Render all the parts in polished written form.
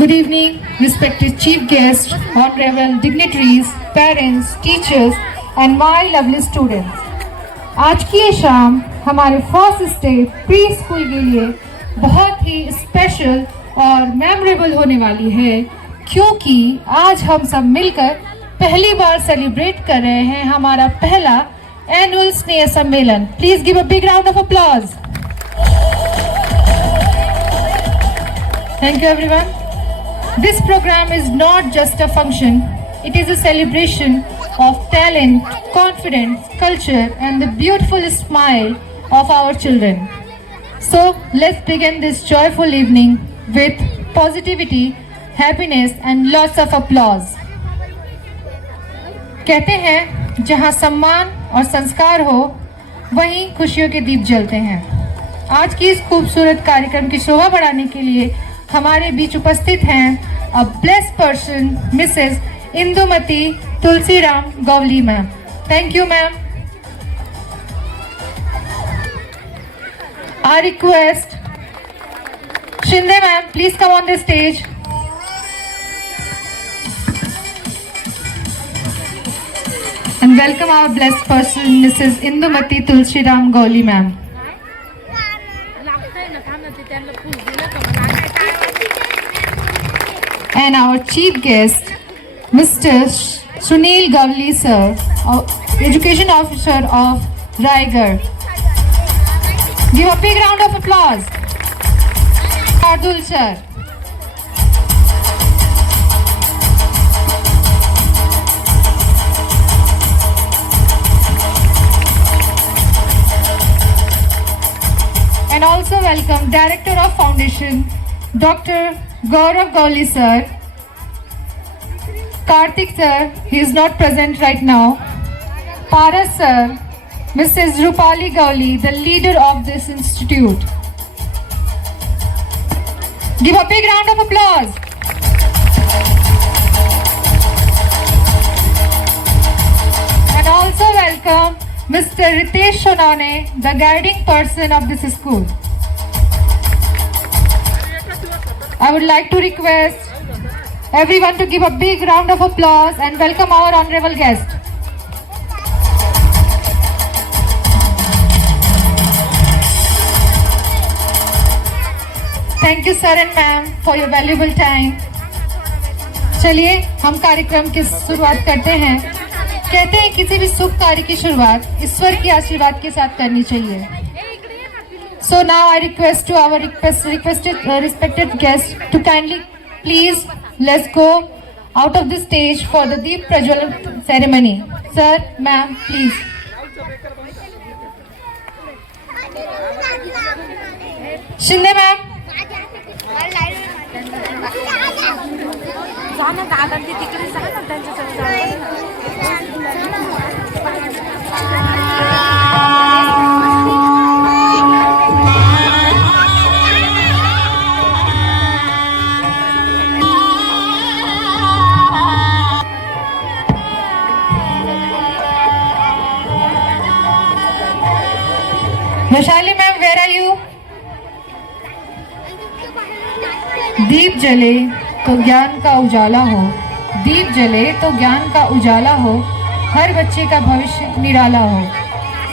Good evening, respected chief guests, honorable dignitaries, parents, teachers, and my lovely students. आज की ये शाम हमारे first step pre school के लिए बहुत ही स्पेशल और मेमोरेबल होने वाली है, क्योंकि आज हम सब मिलकर पहली बार सेलिब्रेट कर रहे हैं हमारा पहला एनुअल स्नेह सम्मेलन. Please give a big round of applause. Thank you everyone. This program is not just a function, it is a celebration of talent, confidence, culture and the beautiful smile of our children. So let's begin this joyful evening with positivity, happiness and lots of applause. कहते हैं जहाँ सम्मान और संस्कार हो वहीं खुशियों के दीप जलते हैं. आज की इस खूबसूरत कार्यक्रम की शोभा बढ़ाने के लिए हमारे बीच उपस्थित हैं a blessed person Mrs Indumati Tulsiram Gawali ma'am. Thank you ma'am. I request Shinde ma'am, please come on the stage. And welcome our blessed person Mrs. Indumati Tulsiram Gowli ma'am. And our chief guest, Mr. Sunil Gavli sir, Education Officer of Raigarh. Give a big round of applause. Ardul sir. And also welcome Director of Foundation, Dr. Gaurav Gowli sir, Karthik sir, he is not present right now, Paras sir, Mrs. Rupali Gowli, the leader of this institute. Give a big round of applause. And also welcome Mr. Ritesh Shonane, the guiding person of this school. I would like to request everyone to give a big round of applause and welcome our honorable guest. Thank you sir and ma'am for your valuable time. चलिए हम कार्यक्रम की शुरुआत करते हैं. कहते हैं किसी भी शुभ कार्य की शुरुआत ईश्वर के आशीर्वाद के साथ करनी चाहिए. So now I request to our respected guests to kindly please let's go out of the stage for the Deep Prajwalan ceremony. Sir, ma'am, please. Shinde ma'am. Vaishali ma'am, where are you? दीप जले तो ज्ञान का उजाला हो, दीप जले तो ज्ञान का उजाला हो, हर बच्चे का भविष्य निराला हो,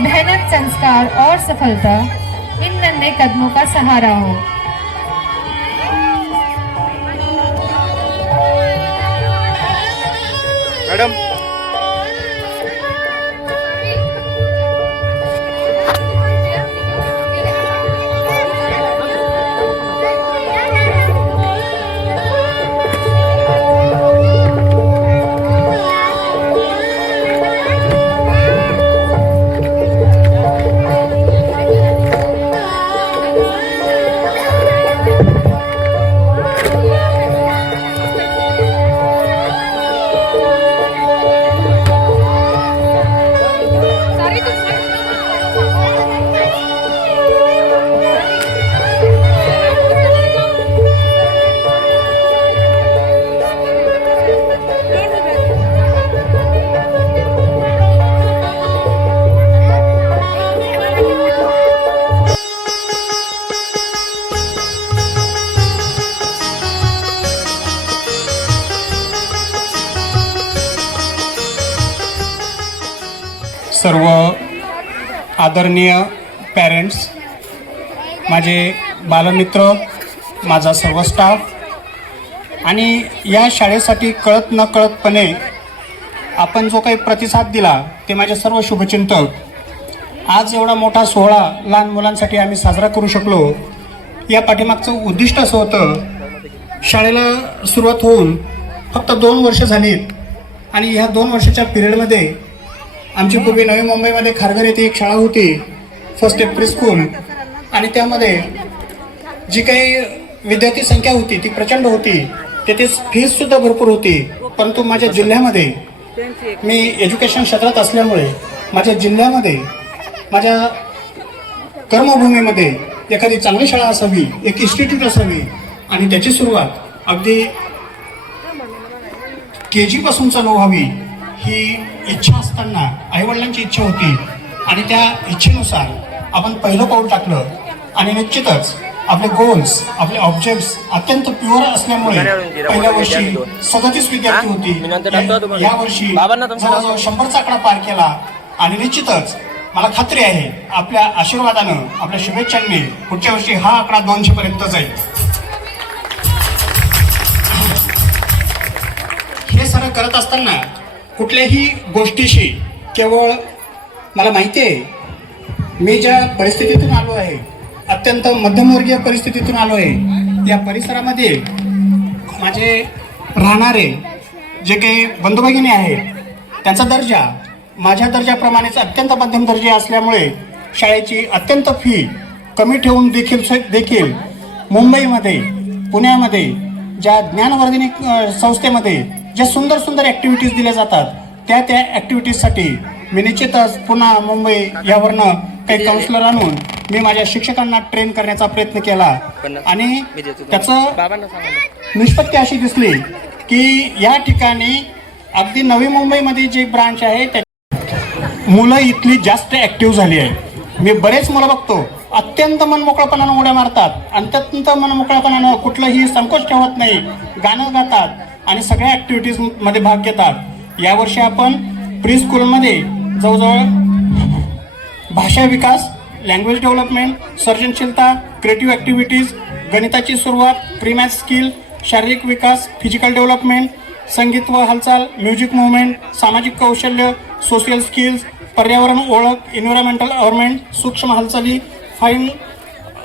मेहनत संस्कार और सफलता इन नन्हे कदमों का सहारा हो. मैडम सर्व आदरणीय पॅरेंट्स, माझे बालमित्र, माझा सर्व स्टाफ आणि या शाळेसाठी कळत न कळतपणे आपण जो काही प्रतिसाद दिला ते माझे सर्व शुभचिंतक, आज एवढा मोठा सोहळा लहान मुलांसाठी आम्ही साजरा करू शकलो. या पाठीमागचं उद्दिष्ट असं होतं, शाळेला सुरुवात होऊन फक्त 2 वर्ष झालीत आणि ह्या 2 वर्षाच्या पिरियडमध्ये आमची पूर्वी नवी मुंबईमध्ये खारघर येथे एक शाळा होती, फर्स्ट स्टेप प्री स्कूल, आणि त्यामध्ये जी काही विद्यार्थी संख्या होती ती प्रचंड होती. तेथे फीससुद्धा भरपूर होती. परंतु माझ्या जिल्ह्यामध्ये, मी एज्युकेशन क्षेत्रात असल्यामुळे माझ्या जिल्ह्यामध्ये, माझ्या कर्मभूमीमध्ये एखादी चांगली शाळा असावी, एक इन्स्टिट्यूट असावी आणि त्याची सुरुवात अगदी KG पासून चालू व्हावी ही इच्छा असताना आईवडिलांची इच्छा होती आणि त्या इच्छेनुसार आपण पहिलं पाऊल टाकलं. आणि निश्चितच आपले गोल्स, आपले ऑब्जेक्ट्स अत्यंत प्युअर असल्यामुळे पहिल्या वर्षी 37 विद्यार्थी होती. या वर्षी जवळजवळ 100चा आकडा पार केला आणि निश्चितच मला खात्री आहे आपल्या आशीर्वादानं, आपल्या शुभेच्छांनी पुढच्या वर्षी हा आकडा 200 पर्यंत जाईल. हे सर्व करत असताना कुठल्याही गोष्टीशी केवळ मला माहिती आहे, मी ज्या परिस्थितीतून आलो आहे, अत्यंत मध्यमवर्गीय परिस्थितीतून आलो आहे, या परिसरामध्ये माझे राहणारे जे काही बंधू भगिनी आहेत त्यांचा दर्जा माझ्या दर्जाप्रमाणेच अत्यंत मध्यम दर्जा असल्यामुळे शाळेची अत्यंत फी कमी ठेवून देखील मुंबईमध्ये, पुण्यामध्ये ज्या ज्ञानवर्धिनी संस्थेमध्ये ज्या सुंदर सुंदर ॲक्टिव्हिटीज दिल्या जातात त्या ॲक्टिव्हिटीजसाठी मी निश्चितच पुन्हा मुंबई यावरनं काही काउन्सिलर आणून मी माझ्या शिक्षकांना ट्रेन करण्याचा प्रयत्न केला आणि त्याचं निष्पत्ती अशी दिसली की या ठिकाणी अगदी नवी मुंबईमध्ये जी ब्रांच आहे त्या मुलं इथली जास्त ॲक्टिव्ह झाली आहे. मी बरेच मुलं बघतो अत्यंत मनमोकळपणानं उड्या मारतात, अत्यंत मनमोकळपणानं कुठलंही संकोच ठेवत नाही, गाणं गातात आणि सगळ्या ॲक्टिव्हिटीजमध्ये भाग घेतात. यावर्षी आपण प्री स्कूलमध्ये जवळजवळ भाषा विकास, लँग्वेज डेव्हलपमेंट, सर्जनशीलता, क्रिएटिव्ह ॲक्टिव्हिटीज, गणिताची सुरुवात, प्री मॅथ स्किल, शारीरिक विकास, फिजिकल डेव्हलपमेंट, संगीत व हालचाल, म्युझिक मुवमेंट, सामाजिक कौशल्य, सोशल स्किल्स, पर्यावरण ओळख, एन्व्हायरमेंटल अवेअरमेंट, सूक्ष्म हालचाली, फाईन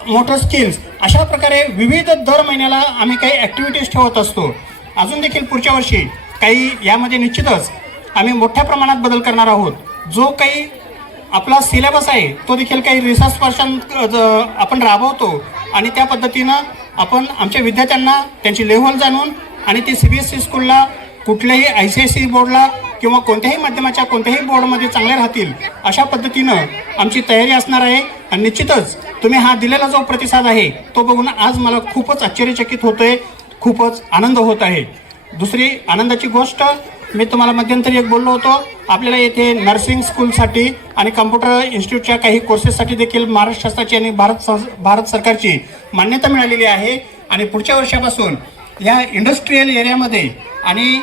मोटर स्किल्स, अशा प्रकारे विविध दर महिन्याला आम्ही काही ॲक्टिव्हिटीज ठेवत असतो. अजून देखील पुढच्या वर्षी काही यामध्ये निश्चितच आम्ही मोठ्या प्रमाणात बदल करणार आहोत. जो काही आपला सिलेबस आहे तो देखील काही रिसर्च पर्सन आपण राबवतो आणि त्या पद्धतीनं आपण आमच्या विद्यार्थ्यांना त्यांची लेव्हल जाणून आणि ते CBSE स्कूलला, कुठल्याही ICSE बोर्डला किंवा कोणत्याही माध्यमाच्या कोणत्याही बोर्डमध्ये चांगले राहतील अशा पद्धतीनं आमची तयारी असणार आहे. आणि निश्चितच तुम्ही हा दिलेला जो प्रतिसाद आहे तो बघून आज मला खूपच आश्चर्यचकित होतोय, खूपच आनंद होत आहे. दुसरी आनंदाची गोष्ट मी तुम्हाला मध्यंतरी एक बोललो होतो, आपल्याला येथे नर्सिंग स्कूलसाठी आणि कम्प्युटर इन्स्टिट्यूटच्या काही कोर्सेससाठी देखील महाराष्ट्र शासनाची आणि भारत सरकारची मान्यता मिळालेली आहे. आणि पुढच्या वर्षापासून या इंडस्ट्रीयल एरियामध्ये आणि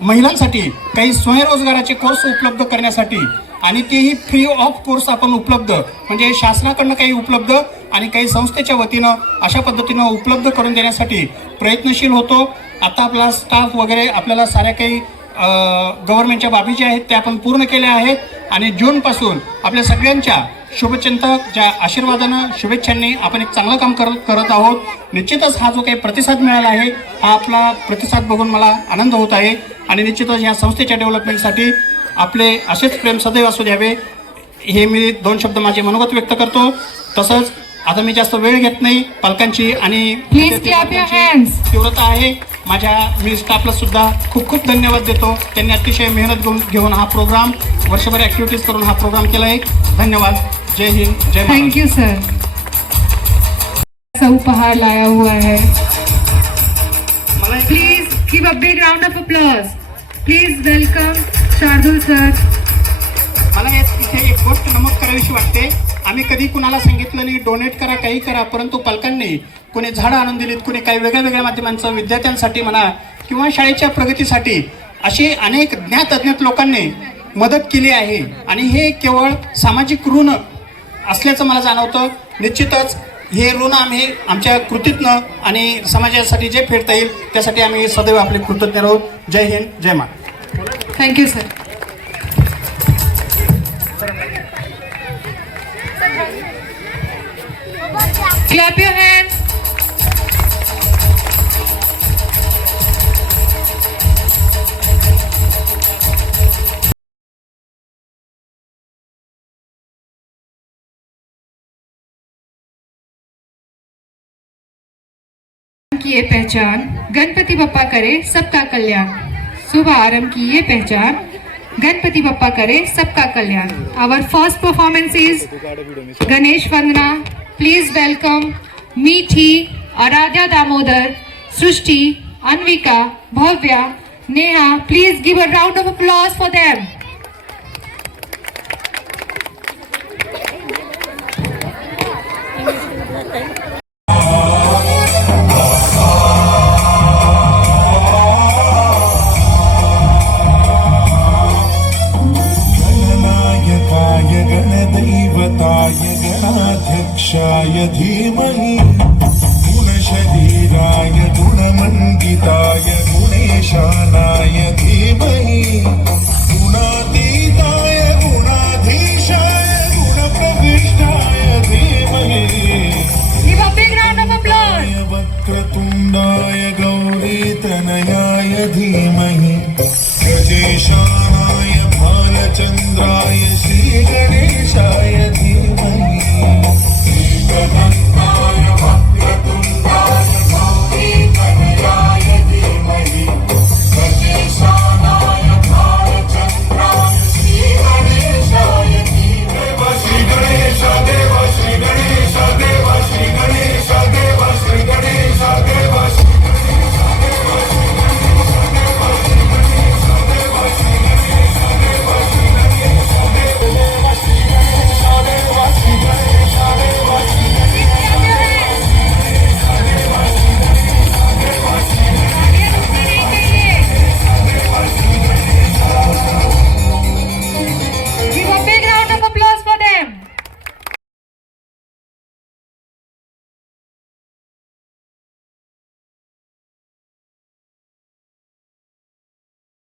महिलांसाठी काही स्वयंरोजगाराचे कोर्स उपलब्ध करण्यासाठी आणि तेही फ्री ऑफ कोर्स आपण उपलब्ध, म्हणजे शासनाकडनं काही उपलब्ध आणि काही संस्थेच्या वतीनं अशा पद्धतीनं उपलब्ध करून देण्यासाठी प्रयत्नशील होतो. आता आपला स्टाफ वगैरे आपल्याला साऱ्या काही गव्हर्नमेंटच्या बाबी ज्या आहेत त्या आपण पूर्ण केल्या आहेत आणि जूनपासून आपल्या सगळ्यांच्या शुभचिंतक ज्या आशीर्वादानं, शुभेच्छांनी आपण एक चांगलं काम करत आहोत. निश्चितच हा जो काही प्रतिसाद मिळाला आहे हा आपला प्रतिसाद बघून मला आनंद होत आहे आणि निश्चितच या संस्थेच्या डेव्हलपमेंटसाठी आपले असेच प्रेम सदैव असू द्यावे हे मी 2 शब्द माझे मनोगत व्यक्त करतो. तसंच आता मी जास्त वेळ घेत नाही, पालकांची आणि तीव्रता आहे मी स्टाफला सुद्धा खूप खूप धन्यवाद देतो. त्यांनी अतिशय मेहनत घेऊन हा प्रोग्राम, वर्षभर ॲक्टिव्हिटीज करून हा प्रोग्राम केला आहे. धन्यवाद. जय हिंद, जय. Thank you sir. ऐसा उपहार लाया हुआ है. Please give a big round of applause. Please welcome Shardul sir. मला इथे एक गोष्ट नमूद करावीशी वाटते. आम्ही कधी कुणाला सांगितलं नाही डोनेट करा, काही करा, परंतु पालकांनी कोणी झाडं आणून दिलीत, कोणी काही वेगळ्या वेगळ्या माध्यमांचं विद्यार्थ्यांसाठी म्हणा किंवा शाळेच्या प्रगतीसाठी अशी अनेक ज्ञात अज्ञात लोकांनी मदत केली आहे आणि हे केवळ सामाजिक ऋण असल्याचं मला जाणवतं. निश्चितच हे ऋण आम्ही आमच्या कृतीतनं आणि समाजासाठी जे फेडता येईल त्यासाठी आम्ही सदैव आपले कृतज्ञ राहू. जय हिंद, जय Maharashtra. Thank you, sir. Clap your hands. की ये पहचान गणपति बप्पा करे सबका कल्याण. शुभ आरंभ की ये पहचान गणपति बप्पा करे सबका कल्याण. Our first performance is Ganesh Vandana. Please welcome Meethi, Aradhya Damodar, Srushti, Anvika, Bhavya, Neha. Please give a round of applause for them. गणनायकाय गणदैवताय गणाध्यक्षाय धीमहि गुणशरीराय गुणमण्डिताय गुणेशानाय धीमहि गुणातीताय गुणाधीशाय गुणप्रविष्टाय धीमहि Give a big round of applause. वक्रतुण्डाय गौरीतनयाय धीमहि गजेशानाय भालचन्द्राय श्रीगण